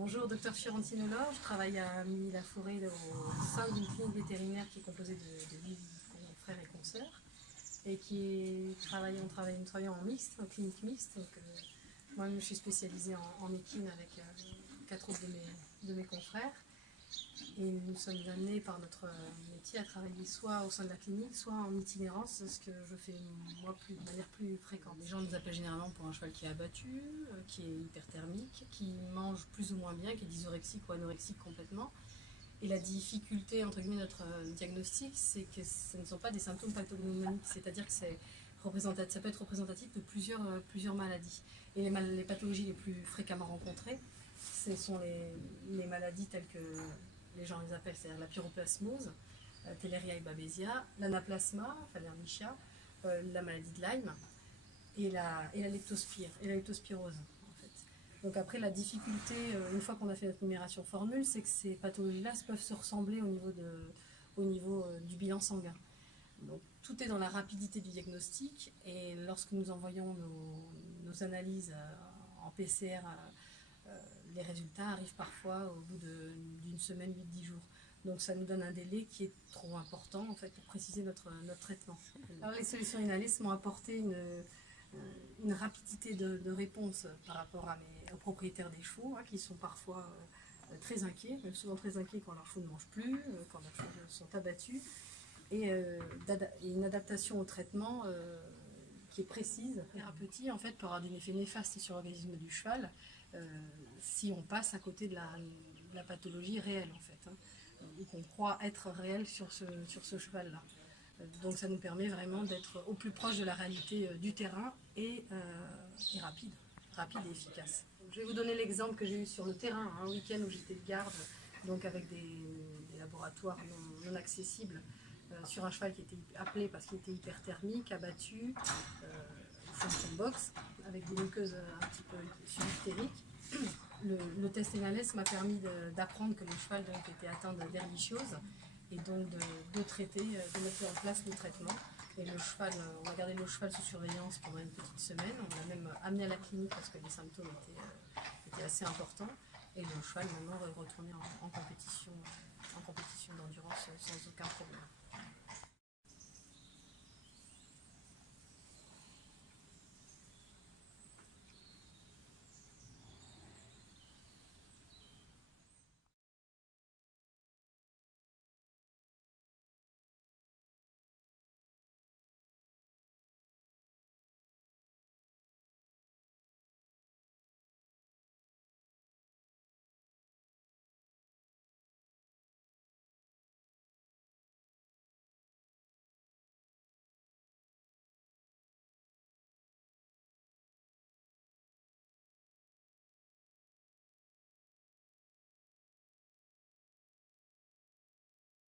Bonjour, docteur Fiorentino-Laure. Je travaille à Milly-la-Forêt au sein d'une clinique vétérinaire qui est composée de 8 frères et consoeurs et nous travaillons en mixte, en clinique mixte. Donc, moi, je suis spécialisée en équine avec 4 autres de mes confrères. Et nous sommes amenés par notre métier à travailler soit au sein de la clinique, soit en itinérance, ce que je fais moi de manière plus fréquente. Les gens nous appellent généralement pour un cheval qui est abattu, qui est hyperthermique, qui mange plus ou moins bien, qui est dysorexique ou anorexique complètement. Et la difficulté, entre guillemets, de notre diagnostic, c'est que ce ne sont pas des symptômes pathognomoniques, c'est-à-dire que ça peut être représentatif de plusieurs maladies. Et les pathologies les plus fréquemment rencontrées, ce sont les maladies telles que les gens les appellent, c'est-à-dire la pyroplasmose, Theileria et Babesia, l'anaplasma, Falernichia, la maladie de Lyme et la leptospirose. En fait. Donc après, la difficulté, une fois qu'on a fait notre numération formule, c'est que ces pathologies-là peuvent se ressembler au niveau du bilan sanguin. Donc, tout est dans la rapidité du diagnostic, et lorsque nous envoyons nos analyses en PCR, les résultats arrivent parfois au bout d'une semaine, 8-10 jours. Donc ça nous donne un délai qui est trop important en fait, pour préciser notre traitement. Alors les solutions Inalys m'ont apporté une rapidité de réponse par rapport aux propriétaires des chevaux, qui sont parfois très inquiets, même souvent très inquiets quand leurs chevaux ne mangent plus, quand leurs chevaux sont abattus, et une adaptation au traitement qui est précise. La thérapeutique en fait peut avoir des effets néfastes sur l'organisme du cheval si on passe à côté de la pathologie réelle en fait, ou qu'on croit être réelle sur ce cheval-là. Donc ça nous permet vraiment d'être au plus proche de la réalité du terrain et rapide et efficace. Donc, je vais vous donner l'exemple que j'ai eu sur le terrain, un week-end où j'étais de garde, donc avec des laboratoires non accessibles, sur un cheval qui était appelé parce qu'il était hyperthermique, abattu, fonction box, avec des muqueuses un petit peu subhystériques. Le test Inalys m'a permis d'apprendre que le cheval donc, était atteint d'herbichiose et donc de traiter, de mettre en place le traitement. Et le cheval, on a gardé le cheval sous surveillance pendant une petite semaine. On l'a même amené à la clinique parce que les symptômes étaient assez importants. Et le cheval maintenant est retourné en compétition d'endurance sans aucun problème.